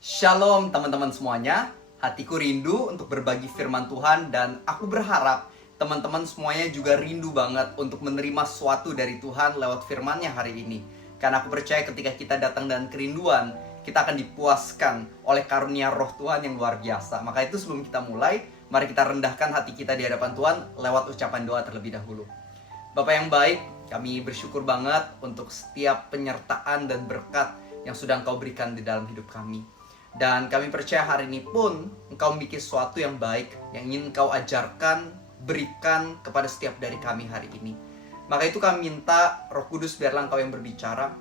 Shalom teman-teman semuanya, hatiku rindu untuk berbagi firman Tuhan dan aku berharap teman-teman semuanya juga rindu banget untuk menerima sesuatu dari Tuhan lewat firman-Nya hari ini. Karena aku percaya ketika kita datang dengan kerinduan, kita akan dipuaskan oleh karunia roh Tuhan yang luar biasa. Maka itu sebelum kita mulai, mari kita rendahkan hati kita di hadapan Tuhan lewat ucapan doa terlebih dahulu. Bapak yang baik, kami bersyukur banget untuk setiap penyertaan dan berkat yang sudah Engkau berikan di dalam hidup kami. Dan kami percaya hari ini pun Engkau memiliki sesuatu yang baik yang ingin Engkau ajarkan, berikan kepada setiap dari kami hari ini. Maka itu kami minta Roh Kudus biarlah Engkau yang berbicara.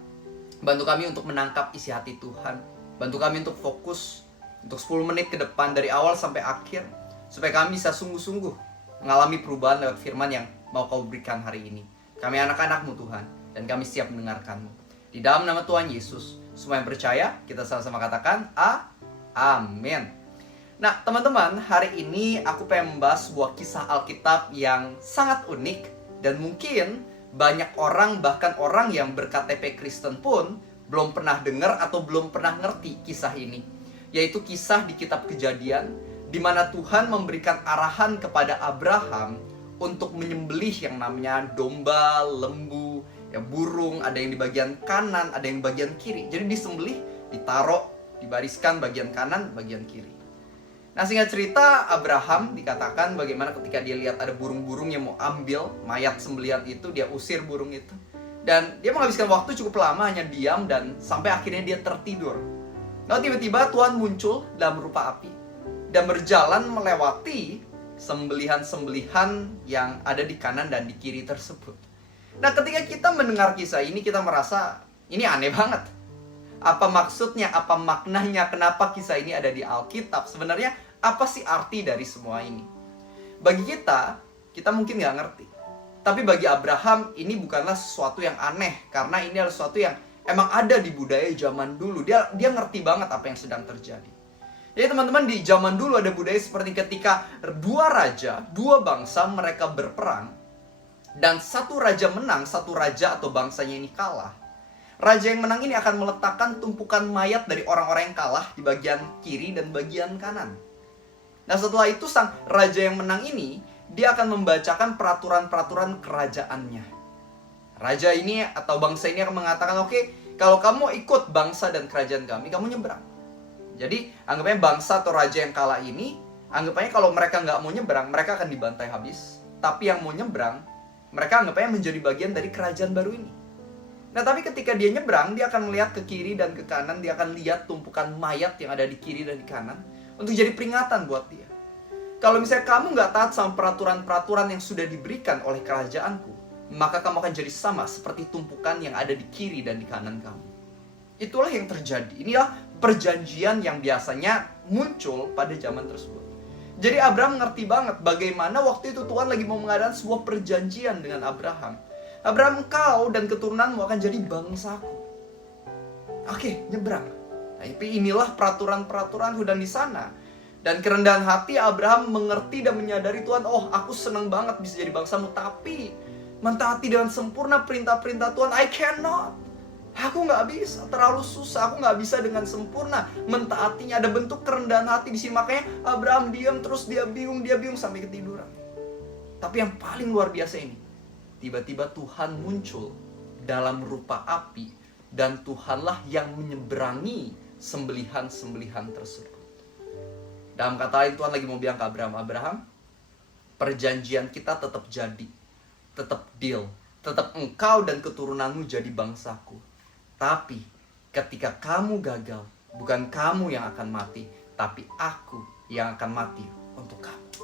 Bantu kami untuk menangkap isi hati Tuhan. Bantu kami untuk fokus untuk 10 menit ke depan dari awal sampai akhir, supaya kami bisa sungguh-sungguh mengalami perubahan lewat firman yang mau Kau berikan hari ini. Kami anak-anak-Mu Tuhan, dan kami siap mendengarkan-Mu. Di dalam nama Tuhan Yesus, semua yang percaya, kita sama-sama katakan amin. Nah teman-teman, hari ini aku pengen membahas sebuah kisah Alkitab yang sangat unik. Dan mungkin banyak orang, bahkan orang yang berKTP Kristen pun belum pernah dengar atau belum pernah ngerti kisah ini. Yaitu kisah di kitab Kejadian, di mana Tuhan memberikan arahan kepada Abraham untuk menyembelih yang namanya domba, lembu, ya burung, ada yang di bagian kanan, ada yang di bagian kiri. Jadi disembelih, ditaruh, dibariskan bagian kanan, bagian kiri. Nah singkat cerita, Abraham dikatakan bagaimana ketika dia lihat ada burung-burung yang mau ambil mayat sembelihan itu, dia usir burung itu. Dan dia menghabiskan waktu cukup lama hanya diam dan sampai akhirnya dia tertidur. Lalu tiba-tiba Tuhan muncul dalam rupa api dan berjalan melewati sembelihan-sembelihan yang ada di kanan dan di kiri tersebut. Nah ketika kita mendengar kisah ini, kita merasa ini aneh banget. Apa maksudnya, apa maknanya, kenapa kisah ini ada di Alkitab? Sebenarnya apa sih arti dari semua ini? Bagi kita mungkin nggak ngerti. Tapi bagi Abraham ini bukanlah sesuatu yang aneh, karena ini adalah sesuatu yang emang ada di budaya zaman dulu. Dia ngerti banget apa yang sedang terjadi. Jadi teman-teman, di zaman dulu ada budaya seperti ketika dua raja, dua bangsa mereka berperang, dan satu raja menang, satu raja atau bangsanya ini kalah. Raja yang menang ini akan meletakkan tumpukan mayat dari orang-orang yang kalah di bagian kiri dan bagian kanan. Nah setelah itu sang raja yang menang ini, dia akan membacakan peraturan-peraturan kerajaannya. Raja ini atau bangsa ini akan mengatakan, oke, kalau kamu ikut bangsa dan kerajaan kami, kamu nyebrang. Jadi anggapnya bangsa atau raja yang kalah ini, anggapannya kalau mereka nggak mau nyebrang, mereka akan dibantai habis. Tapi yang mau nyebrang, mereka anggapnya menjadi bagian dari kerajaan baru ini. Nah tapi ketika dia nyebrang, dia akan melihat ke kiri dan ke kanan. Dia akan lihat tumpukan mayat yang ada di kiri dan di kanan, untuk jadi peringatan buat dia. Kalau misalnya kamu nggak taat sama peraturan-peraturan yang sudah diberikan oleh kerajaanku, maka kamu akan jadi sama seperti tumpukan yang ada di kiri dan di kanan kamu. Itulah yang terjadi. Inilah perjanjian yang biasanya muncul pada zaman tersebut. Jadi Abraham mengerti banget bagaimana waktu itu Tuhan lagi mau mengadakan sebuah perjanjian dengan Abraham. Abraham, engkau dan keturunanmu akan jadi bangsaku. Oke, nyebrang. Tapi inilah peraturan-peraturan sudah di sana. Dan kerendahan hati Abraham mengerti dan menyadari Tuhan, oh aku senang banget bisa jadi bangsamu. Tapi mentaati dengan sempurna perintah-perintah Tuhan, I cannot. Aku nggak bisa, terlalu susah. Aku nggak bisa dengan sempurna mentaatinya. Ada bentuk kerendahan hati di sini. Makanya Abraham diam terus, dia bingung sampai ketiduran. Tapi yang paling luar biasa ini, tiba-tiba Tuhan muncul dalam rupa api, dan Tuhanlah yang menyeberangi sembelihan-sembelihan tersebut. Dalam kata lain, Tuhan lagi mau bilang ke Abraham, perjanjian kita tetap jadi, tetap deal, tetap engkau dan keturunanmu jadi bangsaku. Tapi ketika kamu gagal, bukan kamu yang akan mati, tapi aku yang akan mati untuk kamu.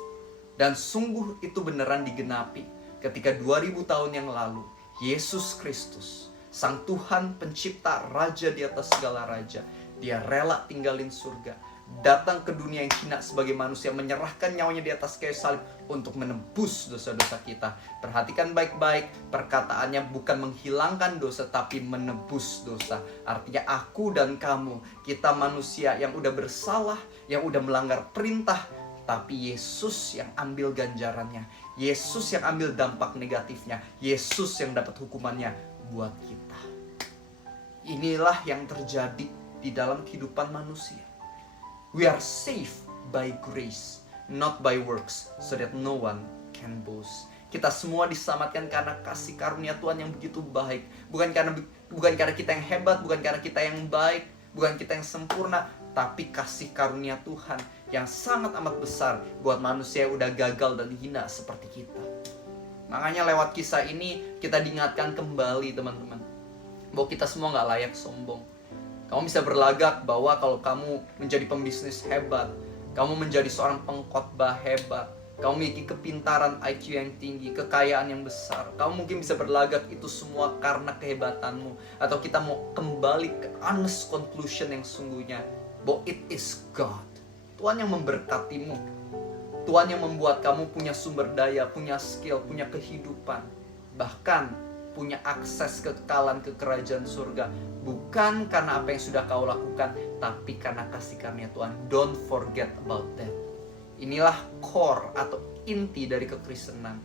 Dan sungguh itu beneran digenapi ketika 2000 tahun yang lalu, Yesus Kristus, Sang Tuhan pencipta, Raja di atas segala raja, dia rela tinggalin surga, datang ke dunia yang hina sebagai manusia, menyerahkan nyawanya di atas kayu salib untuk menebus dosa-dosa kita. Perhatikan baik-baik, perkataannya bukan menghilangkan dosa, tapi menebus dosa. Artinya aku dan kamu, kita manusia yang udah bersalah, yang udah melanggar perintah, tapi Yesus yang ambil ganjarannya, Yesus yang ambil dampak negatifnya, Yesus yang dapat hukumannya buat kita. Inilah yang terjadi di dalam kehidupan manusia. We are saved by grace, not by works, so that no one can boast. Kita semua diselamatkan karena kasih karunia Tuhan yang begitu baik. Bukan karena kita yang hebat, bukan karena kita yang baik, bukan kita yang sempurna, tapi kasih karunia Tuhan yang sangat amat besar buat manusia yang udah gagal dan hina seperti kita. Makanya lewat kisah ini kita diingatkan kembali teman-teman, bahwa kita semua gak layak sombong. Kamu bisa berlagak bahwa kalau kamu menjadi pembisnis hebat, kamu menjadi seorang pengkhotbah hebat, kamu memiliki kepintaran IQ yang tinggi, kekayaan yang besar, kamu mungkin bisa berlagak itu semua karena kehebatanmu. Atau kita mau kembali ke honest conclusion yang sungguhnya, bahwa it is God. Tuhan yang memberkatimu, Tuhan yang membuat kamu punya sumber daya, punya skill, punya kehidupan, bahkan punya akses kekekalan ke kerajaan surga. Bukan karena apa yang sudah kau lakukan, tapi karena kasih karunia Tuhan. Don't forget about that. Inilah core atau inti dari kekristenan.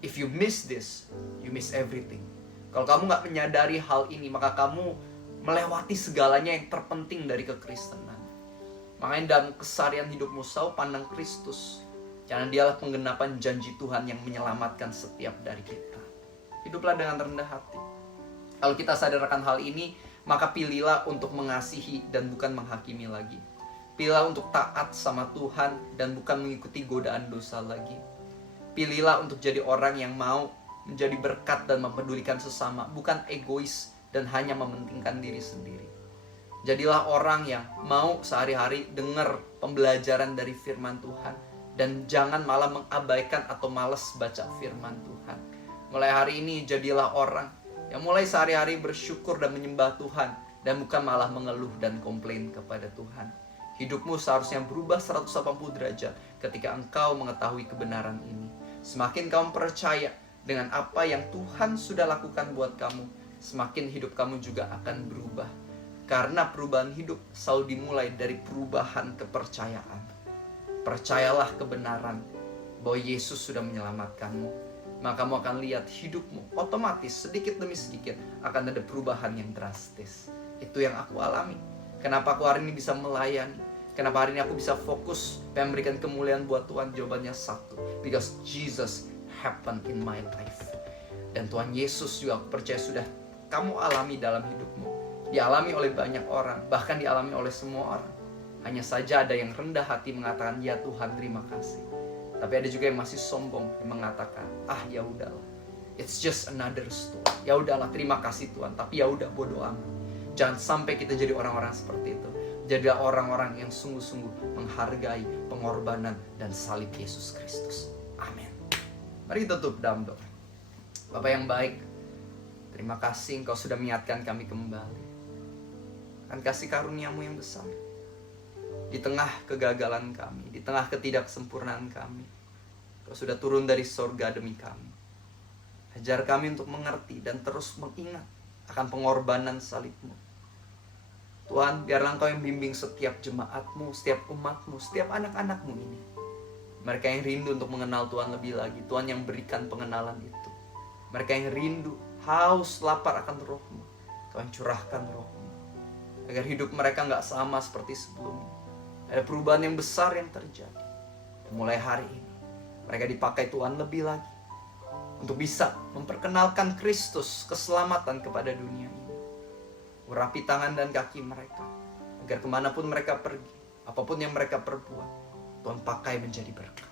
If you miss this, you miss everything. Kalau kamu gak menyadari hal ini, maka kamu melewati segalanya yang terpenting dari kekristenan. Makanya dalam keseharian hidupmu selalu pandang Kristus, karena dialah penggenapan janji Tuhan yang menyelamatkan setiap dari kita. Hiduplah dengan rendah hati. Kalau kita sadarkan hal ini, maka pilihlah untuk mengasihi dan bukan menghakimi lagi. Pilihlah untuk taat sama Tuhan dan bukan mengikuti godaan dosa lagi. Pilihlah untuk jadi orang yang mau menjadi berkat dan mempedulikan sesama, bukan egois dan hanya mementingkan diri sendiri. Jadilah orang yang mau sehari-hari dengar pembelajaran dari firman Tuhan dan jangan malah mengabaikan atau malas baca firman Tuhan. Mulai hari ini jadilah orang yang mulai sehari-hari bersyukur dan menyembah Tuhan dan bukan malah mengeluh dan komplain kepada Tuhan. Hidupmu seharusnya berubah 180 derajat ketika engkau mengetahui kebenaran ini. Semakin kamu percaya dengan apa yang Tuhan sudah lakukan buat kamu, semakin hidup kamu juga akan berubah. Karena perubahan hidup selalu dimulai dari perubahan kepercayaan. Percayalah kebenaran bahwa Yesus sudah menyelamatkanmu, maka kamu akan lihat hidupmu otomatis sedikit demi sedikit akan ada perubahan yang drastis. Itu yang aku alami. Kenapa aku hari ini bisa melayani? Kenapa hari ini aku bisa fokus dan memberikan kemuliaan buat Tuhan? Jawabannya satu, because Jesus happened in my life. Dan Tuhan Yesus juga aku percaya sudah kamu alami dalam hidupmu. Dialami oleh banyak orang, bahkan dialami oleh semua orang. Hanya saja ada yang rendah hati mengatakan, ya Tuhan terima kasih. Tapi ada juga yang masih sombong yang mengatakan, ya udahlah, it's just another story. Ya udahlah, terima kasih Tuhan, tapi ya udah bodo amat. Jangan sampai kita jadi orang-orang seperti itu. Jadilah orang-orang yang sungguh-sungguh menghargai pengorbanan dan salib Yesus Kristus. Amin. Mari kita tutup dalam doa. Bapa yang baik, terima kasih Engkau sudah mengingatkan kami kembali akan kasih karunia-Mu yang besar. Di tengah kegagalan kami, di tengah ketidaksempurnaan kami, Engkau sudah turun dari sorga demi kami. Ajar kami untuk mengerti dan terus mengingat akan pengorbanan salib-Mu. Tuhan, biarlah Engkau yang bimbing setiap jemaat-Mu, setiap umat-Mu, setiap anak-anak-Mu ini. Mereka yang rindu untuk mengenal Tuhan lebih lagi, Tuhan yang berikan pengenalan itu. Mereka yang rindu, haus, lapar akan Roh-Mu, Tuhan curahkan Roh-Mu, agar hidup mereka gak sama seperti sebelumnya. Ada perubahan yang besar yang terjadi. Dan mulai hari ini, mereka dipakai Tuhan lebih lagi untuk bisa memperkenalkan Kristus, keselamatan kepada dunia ini. Urapi tangan dan kaki mereka, agar kemanapun mereka pergi, apapun yang mereka perbuat, Tuhan pakai menjadi berkat.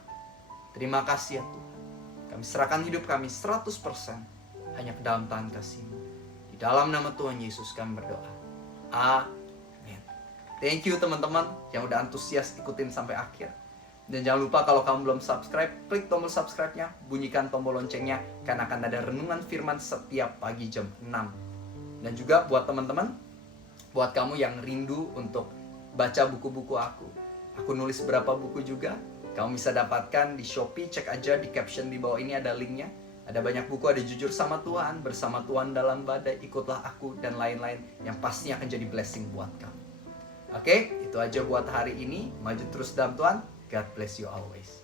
Terima kasih ya Tuhan. Kami serahkan hidup kami 100% hanya ke dalam tangan kasih-Mu. Di dalam nama Tuhan Yesus kami berdoa. Amin. Thank you teman-teman yang udah antusias ikutin sampai akhir. Dan jangan lupa kalau kamu belum subscribe, klik tombol subscribe-nya, bunyikan tombol loncengnya, karena akan ada renungan firman setiap pagi jam 6. Dan juga buat teman-teman, buat kamu yang rindu untuk baca buku-buku aku nulis beberapa buku juga. Kamu bisa dapatkan di Shopee, cek aja di caption di bawah ini ada linknya. Ada banyak buku, ada Jujur sama Tuhan, Bersama Tuhan dalam Badai, Ikutlah Aku, dan lain-lain yang pastinya akan jadi blessing buat kamu. Oke, itu aja buat hari ini. Maju terus dalam Tuhan. God bless you always.